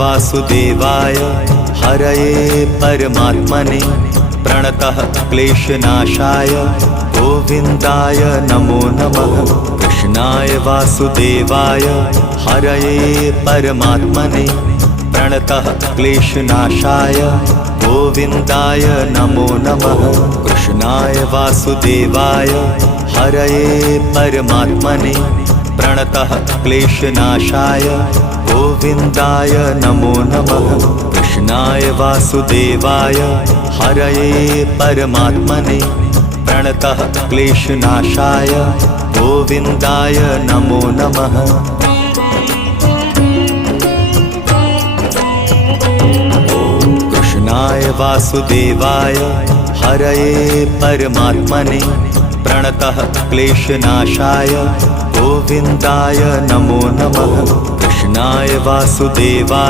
वासुदेवाय हरये परमात्मने प्रणतः क्लेशनाशाय गोविन्दाय नमो नमः। कृष्णाय वासुदेवाय हरये परमात्मने प्रणतः क्लेशनाशाय गोविन्दाय नमो नमः। कृष्णाय वासुदेवाय हरये परमात्मने प्रणतः क्लेशनाशाय गोविन्दाय नमो नमः। कृष्णाय वासुदेवाय हरये परमात्मने प्रणतः क्लेशनाशाय गोविन्दाय नमो नमः। कृष्णाय वासुदेवाय हरये परमात्मने प्रणतः क्लेशनाशाय गोविन्दाय नमो नमः। कृष्णाय वासुदेवाय